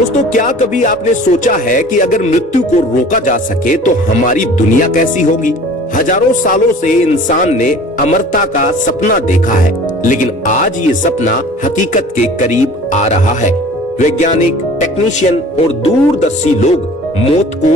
दोस्तों, क्या कभी आपने सोचा है कि अगर मृत्यु को रोका जा सके तो हमारी दुनिया कैसी होगी? हजारों सालों से इंसान ने अमरता का सपना देखा है, लेकिन आज ये सपना हकीकत के करीब आ रहा है। वैज्ञानिक, टेक्नीशियन और दूरदर्शी लोग मौत को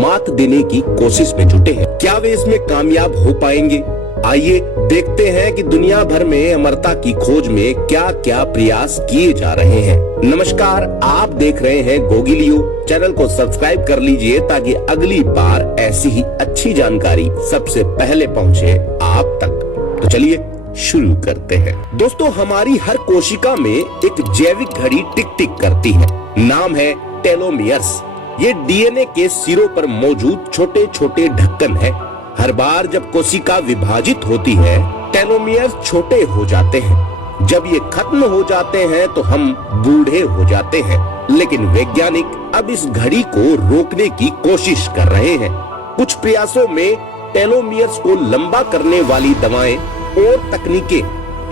मात देने की कोशिश में जुटे हैं। क्या वे इसमें कामयाब हो पाएंगे? आइए देखते हैं कि दुनिया भर में अमरता की खोज में क्या क्या प्रयास किए जा रहे हैं। नमस्कार, आप देख रहे हैं गोगिलियो। चैनल को सब्सक्राइब कर लीजिए ताकि अगली बार ऐसी ही अच्छी जानकारी सबसे पहले पहुंचे आप तक। तो चलिए शुरू करते हैं। दोस्तों, हमारी हर कोशिका में एक जैविक घड़ी टिक टिक करती है। नाम है टेलोमियर्स। ये डीएनए के सिरों पर मौजूद छोटे छोटे ढक्कन है। हर बार जब कोशिका विभाजित होती है, टेलोमियर्स छोटे हो जाते हैं। जब ये खत्म हो जाते हैं तो हम बूढ़े हो जाते हैं। लेकिन वैज्ञानिक अब इस घड़ी को रोकने की कोशिश कर रहे हैं। कुछ प्रयासों में टेलोमियर्स को लंबा करने वाली दवाएं और तकनीकें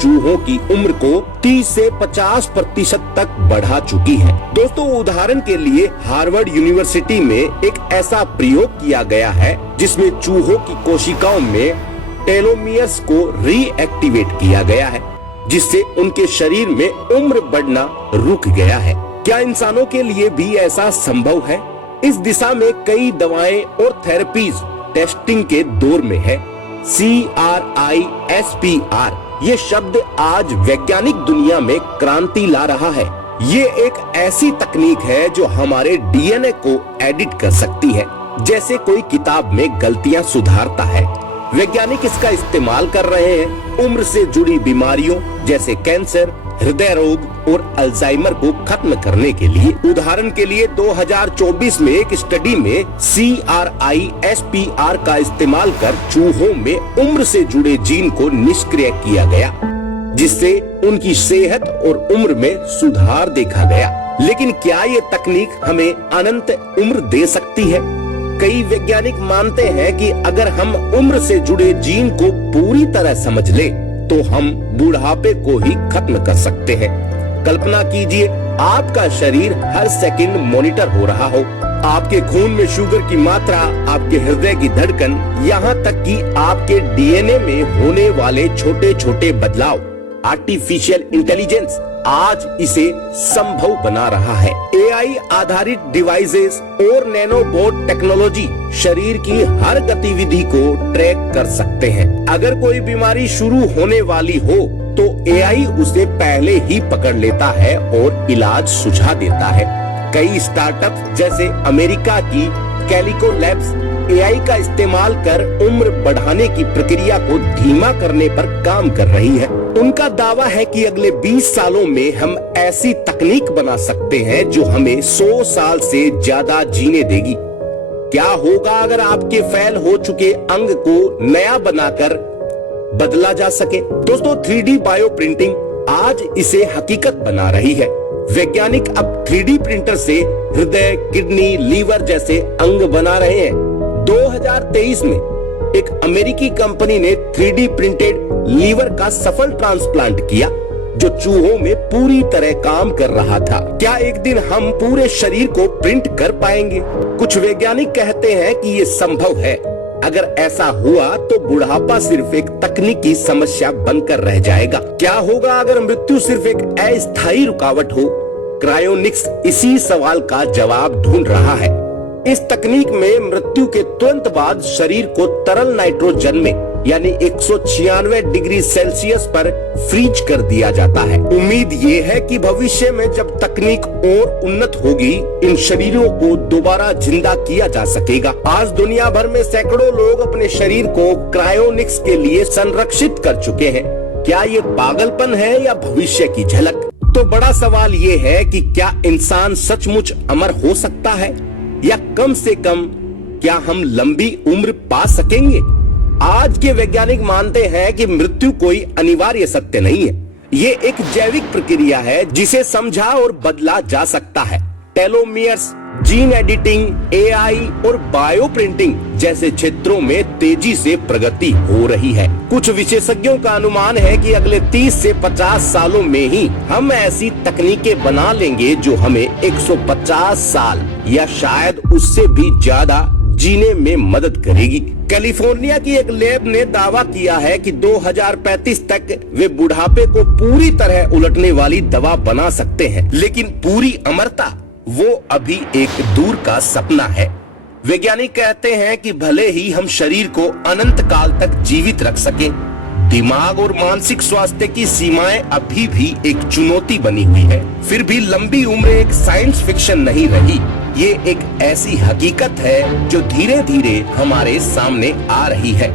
चूहों की उम्र को 30 से 50% तक बढ़ा चुकी है। दोस्तों, उदाहरण के लिए हार्वर्ड यूनिवर्सिटी में एक ऐसा प्रयोग किया गया है जिसमें चूहों की कोशिकाओं में टेलोमियर्स को रीएक्टिवेट किया गया है, जिससे उनके शरीर में उम्र बढ़ना रुक गया है। क्या इंसानों के लिए भी ऐसा संभव है? इस दिशा में कई दवाएं और थेरेपीज टेस्टिंग के दौर में है। CRISPR ये शब्द आज वैज्ञानिक दुनिया में क्रांति ला रहा है। ये एक ऐसी तकनीक है जो हमारे डीएनए को एडिट कर सकती है, जैसे कोई किताब में गलतियां सुधारता है। वैज्ञानिक इसका इस्तेमाल कर रहे हैं उम्र से जुड़ी बीमारियों जैसे कैंसर, हृदय रोग और अल्जाइमर को खत्म करने के लिए। उदाहरण के लिए 2024 में एक स्टडी में CRISPR का इस्तेमाल कर चूहों में उम्र से जुड़े जीन को निष्क्रिय किया गया, जिससे उनकी सेहत और उम्र में सुधार देखा गया। लेकिन क्या ये तकनीक हमें अनंत उम्र दे सकती है? कई वैज्ञानिक मानते हैं कि अगर हम उम्र से जुड़े जीन को पूरी तरह समझ लें तो हम बुढ़ापे को ही खत्म कर सकते हैं। कल्पना कीजिए, आपका शरीर हर सेकंड मॉनिटर हो रहा हो। आपके खून में शुगर की मात्रा, आपके हृदय की धड़कन, यहाँ तक कि आपके डीएनए में होने वाले छोटे छोटे बदलाव। आर्टिफिशियल इंटेलिजेंस आज इसे संभव बना रहा है। एआई आधारित डिवाइसेस और नैनोबोट टेक्नोलॉजी शरीर की हर गतिविधि को ट्रैक कर सकते हैं। अगर कोई बीमारी शुरू होने वाली हो तो एआई उसे पहले ही पकड़ लेता है और इलाज सुझा देता है। कई स्टार्टअप जैसे अमेरिका की कैलिको लैब्स एआई का इस्तेमाल कर उम्र बढ़ाने की प्रक्रिया को धीमा करने पर काम कर रही है। उनका दावा है कि अगले 20 सालों में हम ऐसी तकनीक बना सकते हैं जो हमें 100 साल से ज्यादा जीने देगी। क्या होगा अगर आपके फेल हो चुके अंग को नया बनाकर बदला जा सके? दोस्तों, 3D बायो प्रिंटिंग आज इसे हकीकत बना रही है। वैज्ञानिक अब 3D प्रिंटर से हृदय, किडनी, लीवर जैसे अंग बना रहे हैं। 2023 में एक अमेरिकी कंपनी ने 3D प्रिंटेड लीवर का सफल ट्रांसप्लांट किया, जो चूहों में पूरी तरह काम कर रहा था। क्या एक दिन हम पूरे शरीर को प्रिंट कर पाएंगे? कुछ वैज्ञानिक कहते हैं कि ये संभव है। अगर ऐसा हुआ तो बुढ़ापा सिर्फ एक तकनीकी समस्या बनकर रह जाएगा। क्या होगा अगर मृत्यु सिर्फ एक अस्थायी रुकावट हो? क्रायोनिक्स इसी सवाल का जवाब ढूंढ रहा है। इस तकनीक में मृत्यु के तुरंत बाद शरीर को तरल नाइट्रोजन में यानी 196 डिग्री सेल्सियस पर फ्रीज कर दिया जाता है। उम्मीद ये है कि भविष्य में जब तकनीक और उन्नत होगी, इन शरीरों को दोबारा जिंदा किया जा सकेगा। आज दुनिया भर में सैकड़ों लोग अपने शरीर को क्रायोनिक्स के लिए संरक्षित कर चुके हैं। क्या ये पागलपन है या भविष्य की झलक? तो बड़ा सवाल ये है कि क्या इंसान सचमुच अमर हो सकता है, या कम से कम क्या हम लंबी उम्र पा सकेंगे? आज के वैज्ञानिक मानते हैं कि मृत्यु कोई अनिवार्य सत्य नहीं है। ये एक जैविक प्रक्रिया है जिसे समझा और बदला जा सकता है। टेलोमियर्स, जीन एडिटिंग, एआई और बायो प्रिंटिंग जैसे क्षेत्रों में तेजी से प्रगति हो रही है। कुछ विशेषज्ञों का अनुमान है कि अगले 30 से 50 सालों में ही हम ऐसी तकनीकें बना लेंगे जो हमें 150 साल या शायद उससे भी ज्यादा जीने में मदद करेगी। कैलिफोर्निया की एक लैब ने दावा किया है कि 2035 तक वे बुढ़ापे को पूरी तरह उलटने वाली दवा बना सकते हैं, लेकिन पूरी अमरता वो अभी एक दूर का सपना है। वैज्ञानिक कहते हैं कि भले ही हम शरीर को अनंत काल तक जीवित रख सकें, दिमाग और मानसिक स्वास्थ्य की सीमाएं अभी भी एक चुनौती बनी हुई है। फिर भी लंबी उम्र एक साइंस फिक्शन नहीं रही, ये एक ऐसी हकीकत है जो धीरे धीरे हमारे सामने आ रही है।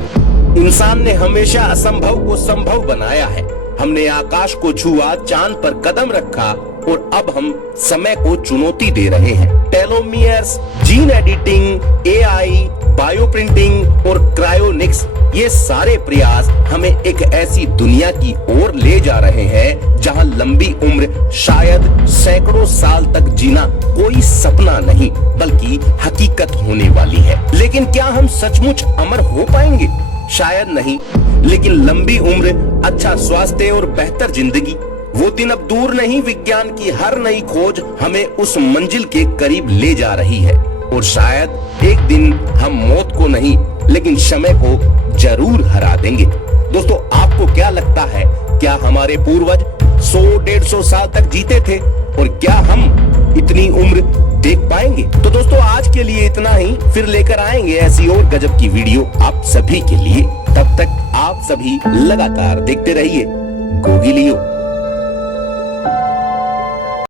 इंसान ने हमेशा असंभव को संभव बनाया है। हमने आकाश को छुआ, चांद पर कदम रखा और अब हम समय को चुनौती दे रहे हैं। Telomeres, gene editing, AI, bio printing और क्रायोनिक्स, ये सारे प्रयास हमें एक ऐसी दुनिया की ओर ले जा रहे हैं जहां लंबी उम्र शायद सैकड़ों साल तक जीना कोई सपना नहीं बल्कि हकीकत होने वाली है। लेकिन क्या हम सचमुच अमर हो पाएंगे? शायद नहीं, लेकिन लंबी उम्र, अच्छा स्वास्थ्य और बेहतर जिंदगी, वो दिन अब दूर नहीं। विज्ञान की हर नई खोज हमें उस मंजिल के करीब ले जा रही है और शायद एक दिन हम मौत को नहीं लेकिन समय को जरूर हरा देंगे। दोस्तों, आपको क्या लगता है, क्या हमारे पूर्वज 100-150 साल तक जीते थे और क्या हम इतनी उम्र देख पाएंगे? तो दोस्तों, आज के लिए इतना ही, फिर लेकर आएंगे ऐसी और गजब की वीडियो आप सभी के लिए। तब तक आप सभी लगातार देखते रहिए गोगी लियो।